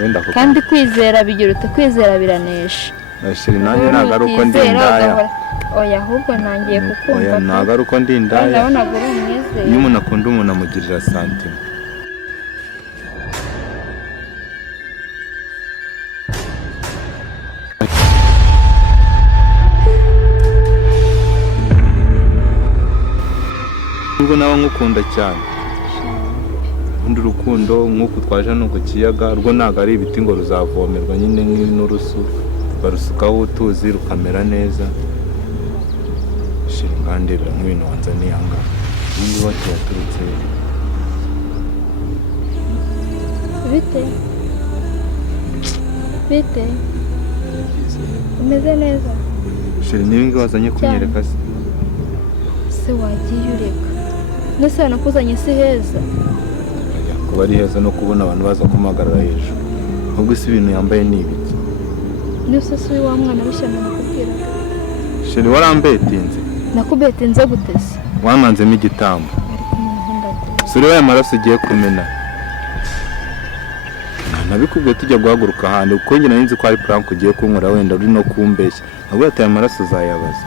wenda kandi kwizera bigiruta kwizera biranesha sheri nanjye ntago ari uko ndi indaya oya ahubwo nangiye kukumva oya ntago ari uko ndi indaya ndabona ngo uri umwizera iyo umuntu akunda umuntu amugirira santima ubwo nawe nkukunda cyane undi urukundo nk'uko twaje no ku kiyaga rwo ntago ari ibiti ngo ruzavomerwa nyine nk'inurusu barusukaho utuzi rukamera neza shira ngandebera nk'ibintu wanzaniye aha ibindi wati yaturutse bite umeze neza shira n'ibingi wazanye kunyereka se wagiye ureka nese nakuzanye si heza kuba ari heza no kubona abantu baza kumuhagarara hejuru ahubwo si ibintu yambaye ni ibiki nese si wa mwana w'ishyamba nakubwira sheri warambetinze nakubetinze gutese wamanzemo igitambo suri wayo maraso ugiye kumena nabikubwiye tujya guhaguruka ahandi kuko njye nari nzi ko ari prank ugiye kunkora wenda uri no kumbeshya ahubwo yataye amaraso uzayabaza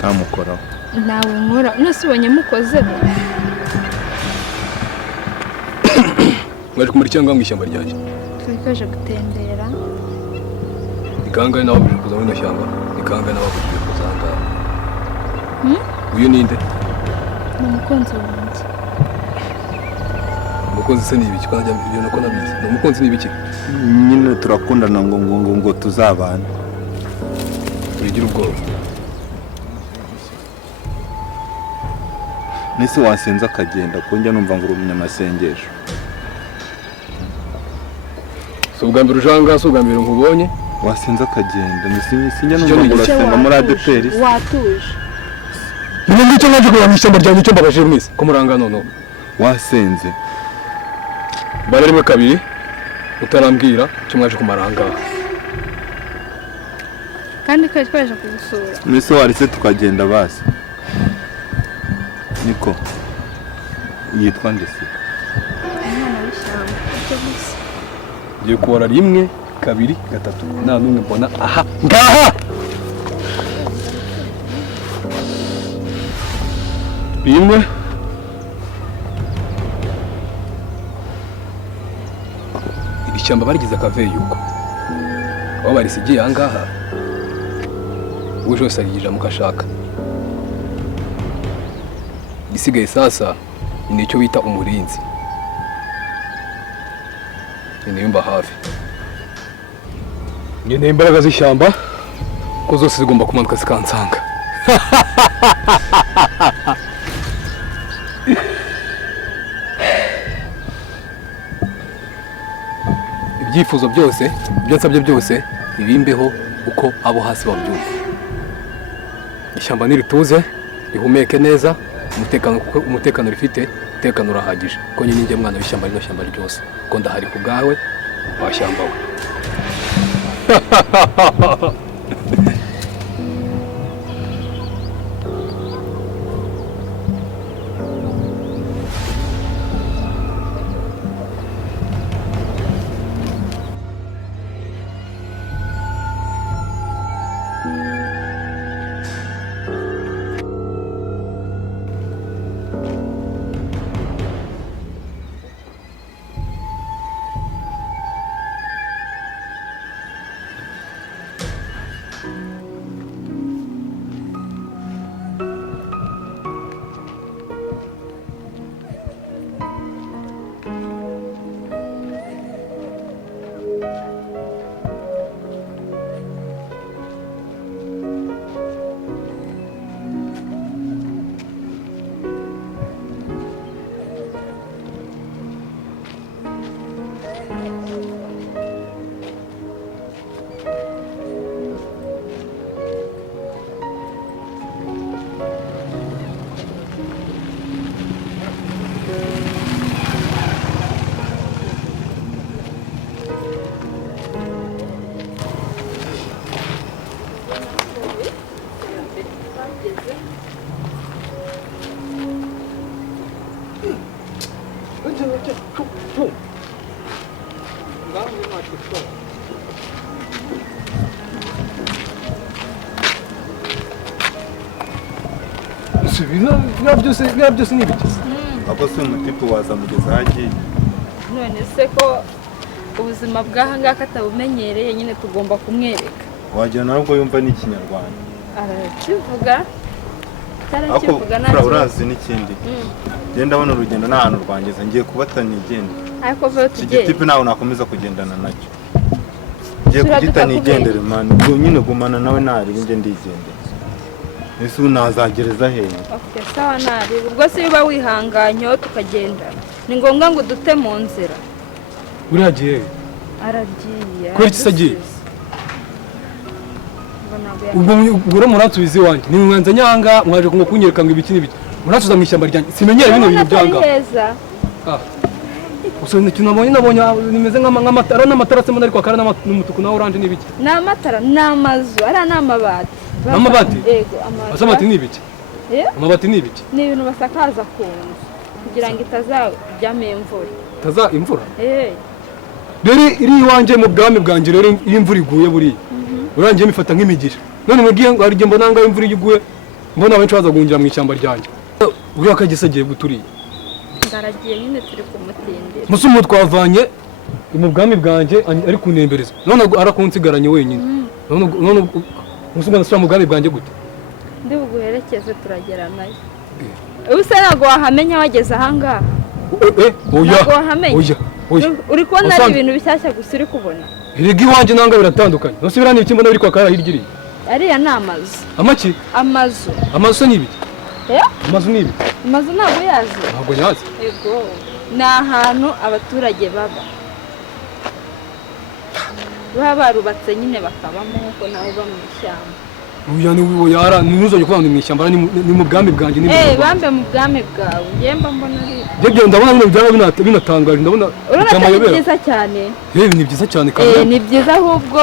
tamukoraho nawe nkora nose ubonye mukozeho mwaje kumara cyangwa mu ishyamba ryaje twaje gutembera ikanga nawe bije kuza mu ishyamba ikanga nawe bije kuzanga uyu ninde ni umukunzi wanjye umukunzi se ni ibiki kandi ibyo nako nabizi ni umukunzi ni ibiki nyine turakundana ngo tuzabana tugira ubwoba nese wasenza akagenda kuko njya numva ngo uri umunyamasengesho so ubwa mbere ujanga so ubwa mbere nkubonye wasenza akagenda sinjya numva ngo urasenga muri adeperi watuje ni ngicyo naje kuba mu ishyamba ryanjye cyo mbabaje mwese ko muranga none wasenze bare rimwe kabiri utarambwira cyo mwaje kumaranga kandi twaje kugusura nese warise tukagenda basi niko yitwa ndetse umwana w'ishyamba icyo gusa ngiye kubara rimwe kabiri gatatu nta n'umwe mbona aha ngaha rimwe iri shyamba barigize akaveyuko aho barisigiye aha ngaha uje wese arigira mu kashaka igisigaye sasa ni icyo bita umurinzi niyo mba hafi nkeneye imbaraga z'ishyamba ko zose zigomba kumanuka zikansanga ibyifuzo byose ibyo nsabye byose ibimbeho uko abo hasi babyumva ishyamba nirituze rihumeke neza umutekano rifite umutekano urahagije ko nyine njye mwana w'ishyamba rino shyamba ryose ko ndahari ku bwawe washyamba we biriya byose ni ibiki? ako si umutipe wazamugeza ahagiye. none se ko ubuzima bw'aha ngaha atabumenyereye nyine tugomba kumwereka. Wagira nabwo yumva n'ikinyarwanda. Arakivuga Ako urazi n'ikindi. Genda hano urugendo n'ahantu rwangeza ngiye kubatanigenda. ariko vuba tugende. Igitipe nawe nakomeza kugendana nacyo. Ngiye kugitanigendere man. Ubwo nyine gumana nawe nari nje ndigendera. Ese unazagereza hehe? Okay, sawa nari. Ubwo se uba wihanganye tukagenda. Ni ngombwa ngo dute mu nzira. Uragiye? Aragiye. Kuri kisagiye? Ubwo muratsubize wanjye. Ni mwanza nyanga mwaje kungo kunyereka ngo ibiki n'ibiki. Muratsuza mu ishyamba ryanjye. Simenyere bino bintu byanga. Uso ni kinabonye nimeze nk'amatara n'amatara se mbona ariko akara n'umutuku na orange n'ibiki. N'amatara n'amazu ara n'amabati. Amabati? Yego, amabati. Amabati ni ibiki? Amabati ni ibiki? Ni ibintu basakaza ku nzu kugira ngo itazajyamo imvura. Imvura? Rero iri iwanje mu bwami bwanjye rero iyo imvura iguye buriya. Urangiye mifata nk'imigisha. None mubwiye ngo ari mbona ngo imvura iguye mbona abenshi baza guhungira mu ishyamba ryanjye. Uriya kagese agiye guturiye. Ndaragiye nyine turi kumutindira. Musumu twavanye mu bwami bwanjye ari kunembereza. None arakunsigaranye wenyine. None musumu nasura mu bwami bwanjye gute? Ndi buguherekeze turagera nayo. Ubuse ntago wahamenya wageze aha ngaha. Oya. Uri kubona ari ibintu bishyashya gusa uri kubona. Hirigi wanje nanga biratandukanye. No sibira n'iki mbona biri kwa kara hirigiri. Ariya ni amazu. Amaki? Amazu. Amazu ni ibiki? Amazu ni ibiki? Amazu ntabwo yazi. Ntabwo yazi. Yego. Ni ahantu abaturage baba. Baba barubatse nyine bakabamo nkuko nawe uba mu ishyamba. Uya ni yara nuzonye kubana mu ishyamba ni mu bwami bwanjye ni. Bambe mu bwami bwawe. Ngemba mbona ari. Jye ndabona bino byaba binatangaje ndabona uramayobera. Ni byiza cyane. Ni byiza cyane kandi. Ni byiza ahubwo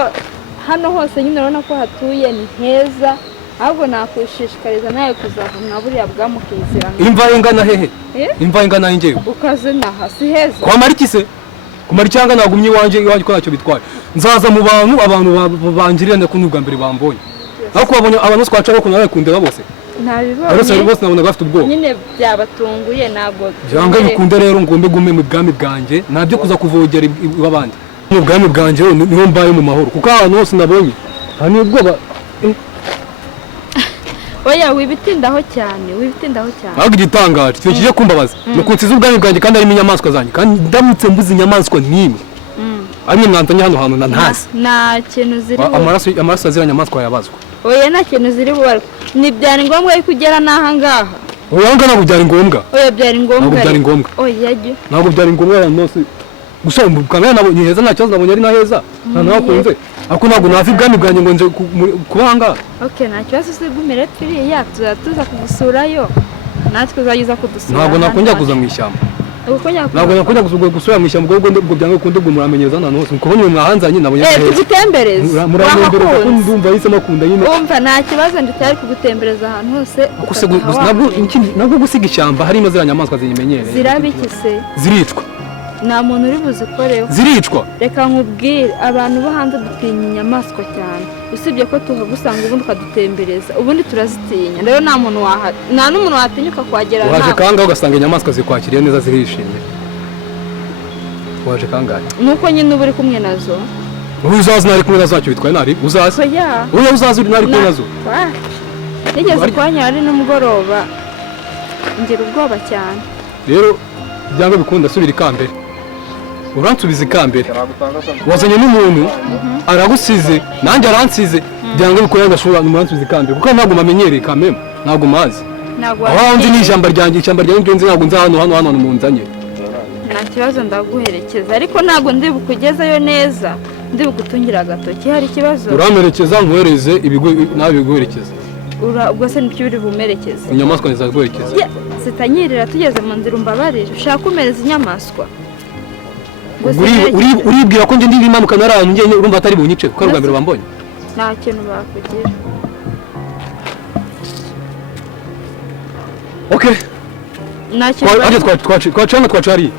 hano hose nyine urabona ko hatuye ni heza. Ahubwo nakushishikariza nawe kuzavumwa buriya bwamukizira. Imva ingana hehe? Imva ingana ingewe. Ukazina hasi heza. Kwa marikise? Kumara cyanga nagumye iwanje ko ntacyo bitwaye. Nzaza mu abantu bangirira ko n'ubwa mbere bambonye. Ariko babonye abantu twaca ko nawe kundera bose. Ntabibonye. Ariko bose nabona bafite ubwoba. Nyine byabatunguye nago. Byanga bikunde rero ngombe gume mu bwami bwanjye nabyo kuza kuvogera ibabandi. Mu bwami bwanjye niho mbaye mu mahoro kuko abantu bose nabonye. Hani ubwoba. Oya wibitindaho cyane. Ahubwo igitangaje cyo kigiye kumbabaza. Nukunsiza ubwami bwanjye kandi ari inyamaswa zanjye kandi ndamutse mbuze inyamaswa n'imwe. Ari mwanzanye hano hantu ntasi. Nta kintu ziri. Amaraso azira nyamaswa yabazwa. Oya nta kintu ziri bubarwa. Ni byari ngombwa yuko ugera naha ngaha. Oya ntabwo byari ngombwa. Oya byari ngombwa. Ntabwo byari ngombwa. Oya jye. Ntabwo byari ngombwa abantu bose. Gusa kamera nabonye heza nta kibazo nabonye ari na heza. Nakunze. Ako ntabwo nafi bwami bwanjye ngo nje kubanga. Okay nta kibazo se gumire piriya tuza kugusurayo. Natwe uzagiza kudusura. Ntabwo nakongera kuza mu ishyamba. Ntabwo nakongera gusura mu ishyamba ubwo byanga kunde gumuramenyeza nta nose. Kubonye mwahanzanye nabonye heza. Tugutembereza. Muranembereza ko ndumva yise makunda nyine. Umva nta kibazo nditari kugutembereza ahantu hose. Nabwo gusiga ishyamba harimo zira nyamaswa zinyemenyereye. Zirabikise. Ziricwa. Nta muntu uri buzikoreho. Ziricwa. Reka nkubwire abantu bo hanze dutinya inyamaswa cyane. Usibye ko tuhagusanga ubundi ukadutembereza. Ubundi turazitinya. Rero nta n'umuntu watinyuka kwagera nawe. Waje kangahe ugasanga inyamaswa zikwakiriye neza zirishimye. Waje kangahe? Nuko nyine uba uri kumwe nazo. Uzazi nari kumwe nazo zacyo bitwaye nari. Uzazi? Oya uzazi nari kumwe nazo. Nigeze kwanya ari n'umugoroba. Ngira ubwoba cyane. Rero byanga bikunda subira ikambere. Uransubiza ikambere. Wazanye n'umuntu aragusize nanjye aransize byanga bikora ndashobora n'uransubiza ikambere kuko ntabwo mamenyereye kameme ntabwo mazi. Aho ndi n'ijamba ryanjye ndio nzi ntabwo nza hano mu nzanye. Nta kibazo ndaguherekeza ariko ntabwo ndi bukugezayo neza. Ndi bugutungira agatoki hari ikibazo. Uramerekeza nkwereze nawe biguherekeza. Ubwo se nicyo uri bumerekeza. Inyamaswa nizaguherekeza. Zitanyirira tugeze mu nzira umbabarira ushaka kumereza inyamaswa. Uribwira ko nje ndi imanuka narahantu ngiye urumva atari bunyice kuko rugambiro bambonye. Nta kintu bakugira. Okay. Nta kintu. Twacana twacari.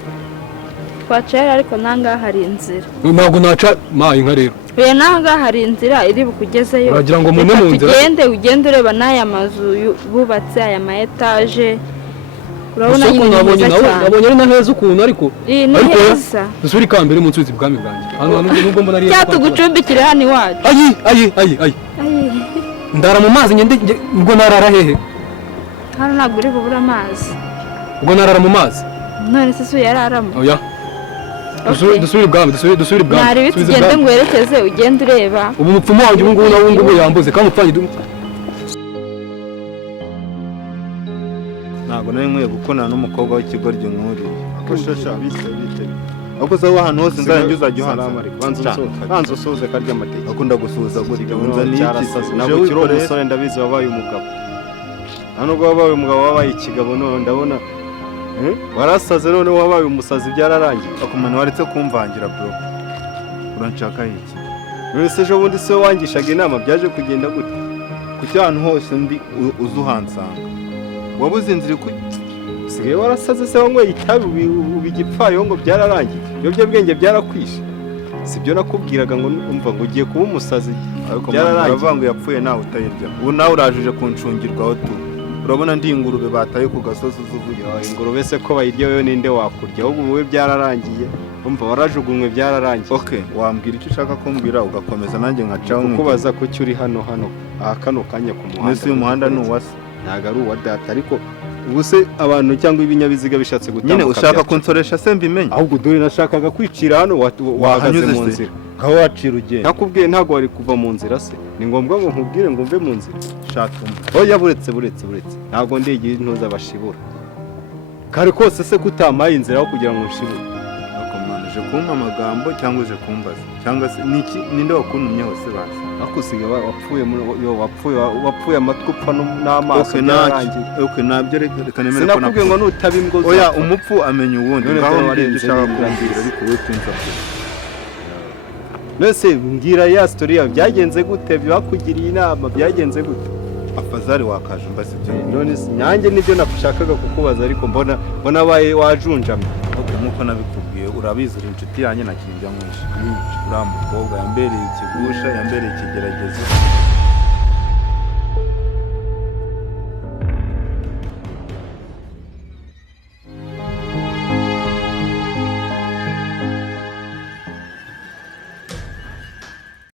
Twacari ariko nanga hari inzira. Ntabwo naca inka rero. Oya naho hari inzira iri bukugezeyo. Uragira ngo mune mu nzira? Ugende ureba n'aya mazu bubatse aya ma etage. Urabona nyine nabonye ari na heza ukuntu ariko ni heza. Dusubire ikambere mu nsubizi bwami bwanjye. Hano nubwo mbona ari cyatugucumbikire hano iwacu. Ayi. Ndara mu mazi ngende ubwo narara hehe? Hano ntabwo uri bubura amazi. Ubwo narara mu mazi? None se yararamo. Oya. Dusubire ibwami. Nari bitugende ngo werekeze ugende ureba. Ubu mupfumu wanjye ubu ngubu nawe ngubu yambuze kandi upfanye. Ntabwo nari nkwiye gukundana n'umukobwa w'ikigoryi nk'uriya. Akoshasha bite. Ako se ahantu hose nzajya uzajya uhanza. Banza usoze karya amategeko. Akunda gusuhuza gutya. Unza ni iki? Ntabwo ukiri umusore ndabizi wabaye umugabo. Nubwo wabaye umugabo wabaye ikigabo none ndabona warasaze none wabaye umusazi byararangiye. Akumana waretse kumvangira bro. Uranshaka iki? Wese ejo bundi se wangishaga inama byaje kugenda gute? Kuki ahantu hose ndi uzuhansanga. Wabuze inzira sigaye warasaze se wanyweye itabi ubigipfayo ngo byararangiye. Ibyo bwenge byarakwishe. Sibyo nakubwiraga ngo umva ngo ugiye kuba umusazi. Byararangiye. Uravuga yapfuye nawe utayirya. Ubu nawe urajije kunshungirwaho tu. Urabona ndi ingurube bataye ku gasozi uzuvuye. Ingurube se ko bayirya wewe ninde wakurya? Ahubwo wowe byararangiye. Umva warajugunywe byararangiye. Okay, wambwira icyo ushaka kumbwira ugakomeza nanjye nkacaho kukubaza ko cyuri hano kano kanya ku muhanda. Nese uyu muhanda ni uwase. Ntago ari uwa data ariko ubu se abantu cyangwa ibinyabiziga bishatse gutambuka. Nyine ushaka kunsoresha se mbimenye. Ahubwo dore nashakaga kwicira hano wahagaze mu nzira. Aho wacira ugenda. Nakubwiye ntago wari kuva mu nzira se. Ni ngombwa ngo nkubwire ngo mve mu nzira. Shaka umwe. Oya buretse. Ntago ndege ntuza bashibura. Kare kose se kutamaye inzira aho kugira ngo nshibure. Akomanije kumpa amagambo cyangwa uje kumbaza. Cyangwa se niki ninde wakuntumye hose basi. Akusiga wapfuye amatwi upfa n'amaso yarangiye. Okay, nabyo reka nemere ko nakubwiye ngo nutaba imbwa. Oya umupfu amenya ubundi. Ngaho muri ushaka kumbwira ariko wowe twinza. Nese mbwira ya story yawe byagenze gute? Bakugiriye inama byagenze gute? Afazari wakaje mbase byo. None nyange nibyo nakushakaga kukubaza ariko mbona baye wajunjama. Okay, nkuko nabikubwiye urabizi uri inshuti yanjye nakirya nkwisha. Uriya mukobwa yambereye ikigusha, yambereye ikigeragezo.